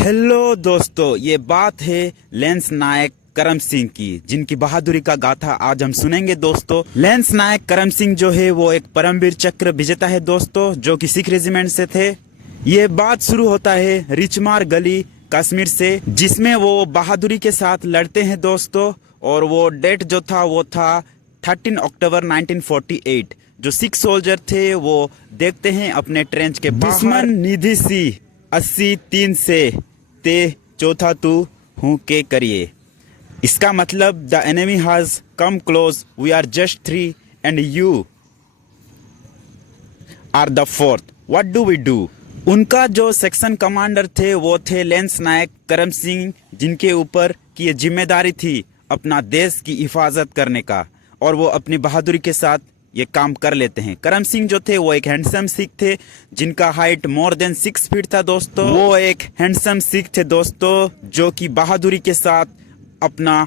Hello दोस्तों, ये बात है लेंस नायक करम सिंह की, जिनकी बहादुरी का गाथा आज हम सुनेंगे दोस्तों। लेंस नायक करम सिंह जो है वो एक परमवीर चक्र विजेता है दोस्तों, जो कि सिख रेजिमेंट से थे। ये बात शुरू होता है रिचमार गली कश्मीर से, जिसमें वो बहादुरी के साथ लड़ते हैं दोस्तों। और वो डेट जो था वो था 13 अक्टूबर 1948। जो सिख सोल्जर थे वो देखते हैं अपने ट्रेंच के दुश्मन निधि सी 80 से ते चौथा तू हूँ के करिए। इसका मतलब the enemy has come close, we are just 3 and you are the 4th, what do we do. उनका जो सेक्शन कमांडर थे वो थे लेंस नायक करम सिंह, जिनके ऊपर की ये जिम्मेदारी थी अपना देश की हिफाजत करने का, और वो अपनी बहादुरी के साथ ये काम कर लेते हैं। करम सिंह जो थे वो एक हैंडसम सिख थे, जिनका हाइट मोर देन 6 फीट था दोस्तों। वो एक हैंडसम सिख थे दोस्तों, जो कि बहादुरी के साथ अपना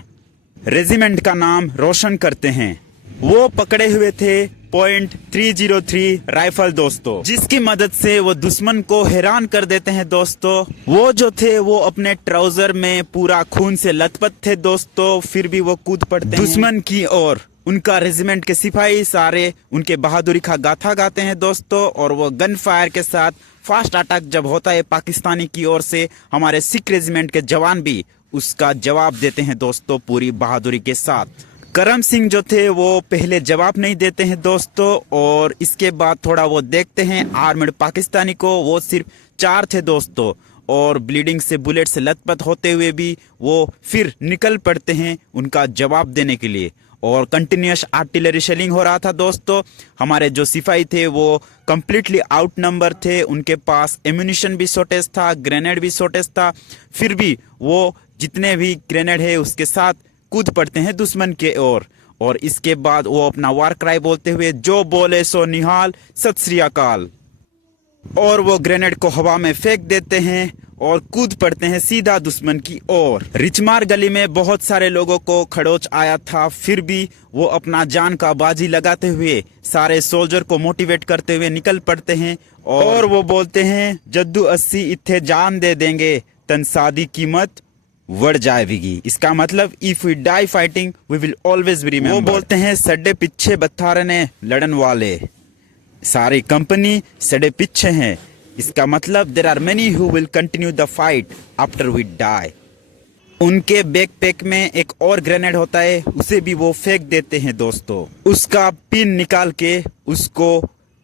रेजिमेंट का नाम रोशन करते हैं। वो पकड़े हुए थे .303 राइफल दोस्तों, जिसकी मदद से वो दुश्मन को हैरान कर देते हैं दोस्तों। वो जो थे वो अपने ट्राउजर में पूरा खून से लथपथ थे दोस्तों, फिर भी वो कूद पड़ते हैं दुश्मन की ओर। उनका रेजिमेंट के सिपाही सारे उनके बहादुरी का गाथा गाते हैं दोस्तों, और वो गन फायर के साथ फास्ट अटैक जब होता है पाकिस्तानी की ओर से, हमारे सिख रेजिमेंट के जवान भी उसका जवाब देते हैं दोस्तों पूरी बहादुरी के साथ। करम सिंह जो थे वो पहले जवाब नहीं देते हैं दोस्तों, और इसके बाद थोड़ा वो देखते हैं आर्मड पाकिस्तानी को। वो सिर्फ 4 थे दोस्तों, और ब्लीडिंग से बुलेट से लथपथ होते हुए भी वो फिर निकल पड़ते हैं उनका जवाब देने के लिए। और कंटिन्यूस आर्टिलरी शेलिंग हो रहा था दोस्तों। हमारे जो सिपाही थे वो कंप्लीटली आउट नंबर थे, उनके पास एम्यूनिशन भी शॉर्टेज था, ग्रेनेड भी शॉर्टेज था, फिर भी वो जितने भी ग्रेनेड है उसके साथ कूद पड़ते हैं दुश्मन के ओर। और इसके बाद वो अपना वार क्राई बोलते हुए जो बोले सो निहाल, सत श्री अकाल, और वो ग्रेनेड को हवा में फेंक देते हैं और कूद पड़ते हैं सीधा दुश्मन की ओर। रिचमार गली में बहुत सारे लोगों को खड़ोच आया था, फिर भी वो अपना जान का बाजी लगाते हुए सारे सोल्जर को मोटिवेट करते हुए निकल पड़ते हैं, और वो बोलते हैं जद्दू 80 इत्थे जान दे देंगे तन सादी कीमत बढ़ जाएगी। इसका मतलब if we die fighting we will always be remembered. वो बोलते हैं सड्डे पीछे बत्थारे ने लड़न वाले, सारी कंपनी सड़े पीछे हैं। इसका मतलब there are many who will continue the fight after we die. उनके बैकपैक में एक और ग्रेनेड होता है, उसे भी वो फेंक देते हैं दोस्तों। उसका पिन निकाल के उसको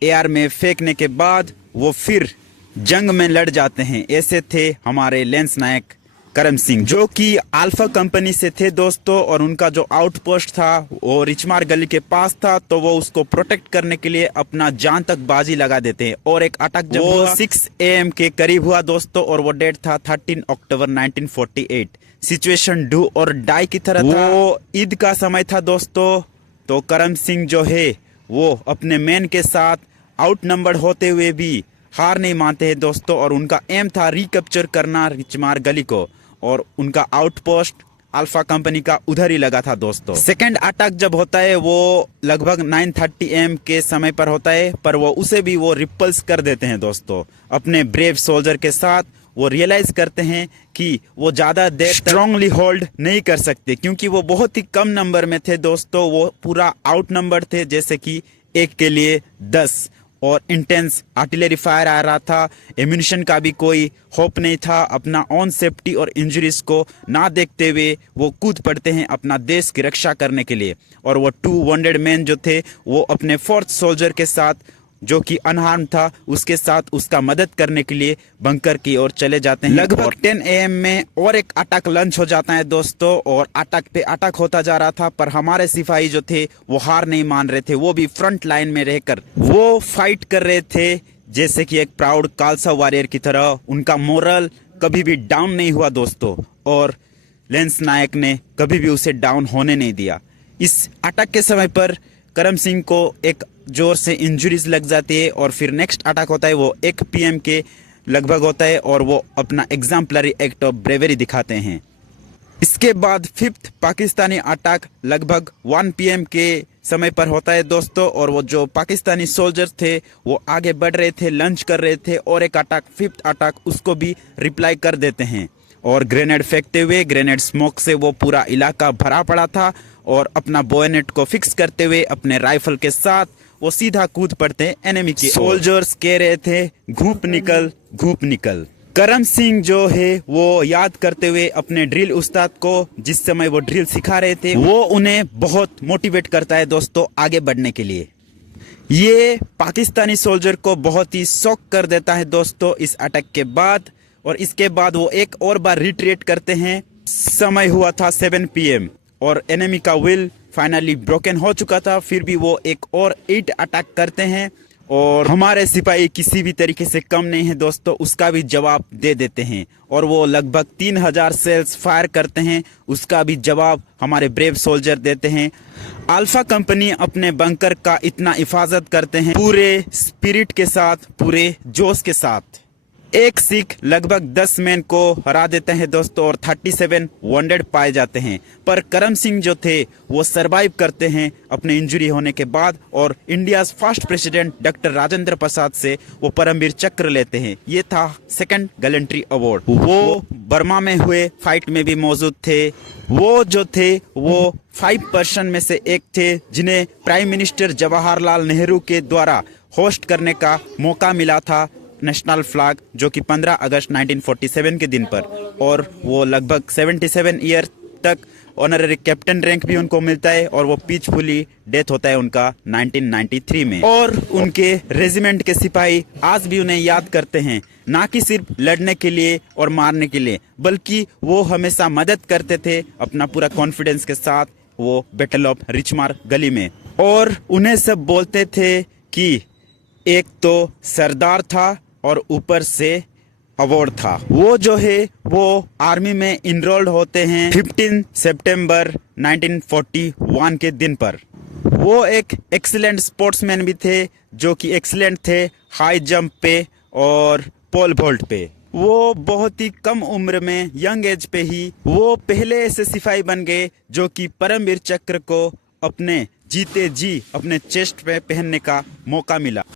एयर में फेंकने के बाद वो फिर जंग में लड़ जाते हैं। ऐसे थे हमारे लेंस नायक करम सिंह, जो कि अल्फा कंपनी से थे दोस्तों, और उनका जो आउटपोस्ट था वो रिचमार गली के पास था, तो वो उसको प्रोटेक्ट करने के लिए अपना जान तक बाजी लगा देते हैं। और एक अटैक जब वो 6 AM के करीब हुआ दोस्तों, और वो डेट था 13 अक्टूबर 1948। सिचुएशन डू और डाई की तरह था। वो ईद का समय था दोस्तों, तो करम सिंह जो है वो अपने मैन के साथ आउट नंबर होते हुए भी हार नहीं मानते हैं दोस्तों, और उनका एम था रिकैप्चर करना रिचमार गली को, और उनका आउटपोस्ट अल्फा कंपनी का उधर ही लगा था दोस्तों। सेकंड अटैक जब होता है वो लगभग 9:30 AM के समय पर होता है, पर वो उसे भी वो रिपल्स कर देते हैं दोस्तों अपने ब्रेव सोल्जर के साथ। वो रियलाइज करते हैं कि वो ज्यादा देर स्ट्रांगली होल्ड नहीं कर सकते, क्योंकि वो बहुत ही कम नंबर में थे दोस्तों। वो पूरा आउट नंबर थे, जैसे कि 1 के लिए 10, और इंटेंस आर्टिलरी फायर आ रहा था। एम्यूनिशन का भी कोई होप नहीं था। अपना ऑन सेफ्टी और इंजरीज को ना देखते हुए वो कूद पड़ते हैं अपना देश की रक्षा करने के लिए। और वो 2 वॉन्डेड मैन जो थे वो अपने 4th सोल्जर के साथ, जो कि अनहार्म था, उसके साथ उसका मदद करने के लिए बंकर की ओर चले जाते हैं। लगभग 10 AM में और एक अटैक लंच हो जाता है दोस्तों, और अटैक पे अटैक होता जा रहा था, पर हमारे सिपाही जो थे वो हार नहीं मान रहे थे। वो भी फ्रंट लाइन में रहकर वो फाइट कर रहे थे, जैसे कि एक प्राउड खालसा वॉरियर की तरह। उनका मोरल कभी भी डाउन नहीं हुआ दोस्तों, और लेंस नायक ने कभी भी उसे डाउन होने नहीं दिया। इस अटैक के समय पर करम सिंह को एक जोर से इंजरीज लग जाती है, और फिर नेक्स्ट अटैक होता है वो 1 PM के लगभग होता है, और वो अपना एग्जाम्पलरी एक्ट ऑफ ब्रेवरी दिखाते हैं। इसके बाद फिफ्थ पाकिस्तानी अटैक लगभग 1 PM के समय पर होता है दोस्तों, और वो जो पाकिस्तानी सोल्जर्स थे वो आगे बढ़ रहे थे, लंच कर रहे थे, और एक अटैक फिफ्थ अटैक उसको भी रिप्लाई कर देते हैं और ग्रेनेड फेंकते हुए ग्रेनेड स्मोक से वो पूरा इलाका भरा पड़ा था, और अपना बोयनेट को फिक्स करते हुए अपने राइफल के साथ वो सीधा कूद पड़ते एनिमी के। सोल्जर्स कह रहे थे घूप निकल घूप निकल। करम सिंह जो है वो याद करते हुए अपने ड्रिल उस्ताद को, जिस समय वो ड्रिल सिखा रहे थे, वो उन्हें बहुत मोटिवेट करता है दोस्तों आगे बढ़ने के लिए। ये पाकिस्तानी सोल्जर को बहुत ही शॉक कर देता है दोस्तों इस अटैक के बाद, और इसके बाद वो एक और बार रिट्रीट करते हैं। समय हुआ था 7 PM और एनिमी का विल फाइनली ब्रोकन हो चुका था, फिर भी वो एक और 8 अटैक करते हैं, और हमारे सिपाही किसी भी तरीके से कम नहीं है दोस्तों, उसका भी जवाब दे देते हैं, और वो लगभग 3000 सेल्स फायर करते हैं, उसका भी जवाब हमारे ब्रेव सोल्जर देते हैं। अल्फा कंपनी अपने बंकर का इतना हिफाजत करते हैं पूरे स्पिरिट के साथ, पूरे जोश के साथ। एक सिख लगभग 10 मैन को हरा देते हैं दोस्तों, और 37 वॉन्डेड पाए जाते हैं, पर करम सिंह जो थे वो सरवाइव करते हैं अपने इंजरी होने के बाद, और India first president doctor Rajendra Prasad से वो परमवीर चक्र लेते हैं। ये था सेकंड गैलेंट्री अवार्ड। वो बर्मा में हुए फाइट में भी मौजूद थे। वो जो थे वो 5% में से एक थे जिन्हें प्राइम मिनिस्टर जवाहरलाल नेहरू के द्वारा होस्ट करने का मौका मिला था नेशनल फ्लैग, जो कि 15 अगस्त 1947 के दिन पर, और वो लगभग 77 ईयर तक ऑनररी कैप्टन रैंक भी उनको मिलता है, और वो पीसफुली डेथ होता है उनका 1993 में। और उनके रेजिमेंट के सिपाही आज भी उन्हें याद करते हैं, ना कि सिर्फ लड़ने के लिए और मारने के लिए, बल्कि वो हमेशा मदद करते थे अपना पूरा कॉन्फिडेंस के साथ वो बैटल ऑफ रिचमार गली में। और उन्हें सब बोलते थे कि एक तो सरदार था और ऊपर से अवार्ड था। वो जो है वो आर्मी में इनरोल्ड होते हैं 15 सितंबर 1941 के दिन पर। वो एक एक्सीलेंट स्पोर्ट्समैन भी थे, जो कि एक्सीलेंट थे हाई जंप पे और पोल वॉल्ट पे। वो बहुत ही कम उम्र में, यंग एज पे ही वो पहले ऐसे सिपाही बन गए जो कि परमवीर चक्र को अपने जीते जी अपने चेस्ट पे पहनने का मौका मिला।